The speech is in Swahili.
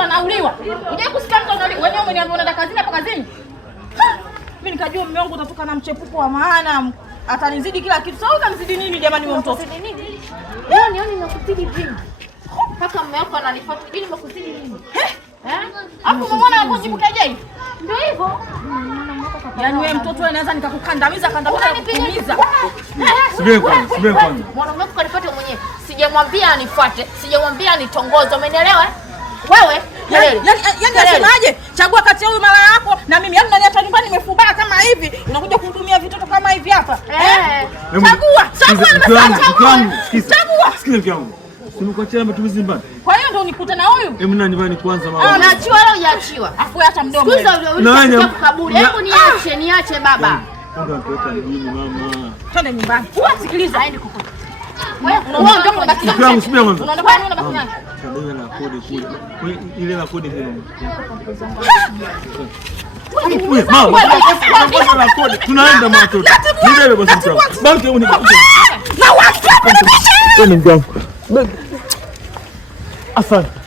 mtu anauliwa. Unajua kusikia mtu anauliwa. Wewe umeniambia unaenda kazini hapa kazini? Mimi nikajua mume wangu utatoka na mchepuko wa maana. Atanizidi kila kitu. Sasa utanizidi nini jamani wewe mtoto? Nini? Leo nioni nimekuzidi vingi. Paka mume wako ananifuata. Mimi nimekuzidi nini? Hapo umeona hapo jibukaje? Ndio hivyo. Yaani wewe mtoto wewe naweza nikakukandamiza kukumiza. Subiri kwanza. Mwanaume wako kanipata mwenyewe. Sijamwambia anifuate, sijamwambia nitongoze. Umenielewa? Wewe, yaani unasemaje? Chagua kati ya huyu mara yako na mimi. Yaani unaniacha nyumbani nimefumbaa kama hivi. Unakuja kuhudumia vitoto kama hivi hapa. Chagua Sikia yangu. Simekuachia matumizi mbaya. Kwa hiyo ndio unikute na huyu? Hebu nani nyumbani kwanza mama. Unaachiwa leo hujaachiwa. Afu hata mdomo. Sikuza ule kaburi. Hebu niache baba. Ndio anataka nini mama? Twende nyumbani. Sikiliza. Aende kukuta. Wewe ndio unabaki na mimi. Subiri mwanzo. Unaondoka nini unabaki naye? Ndio na kodi kule. Ile la kodi vile. Mama, tunaenda mtoto. Nibebe basi mtoto. Banki yangu na watu. Asante.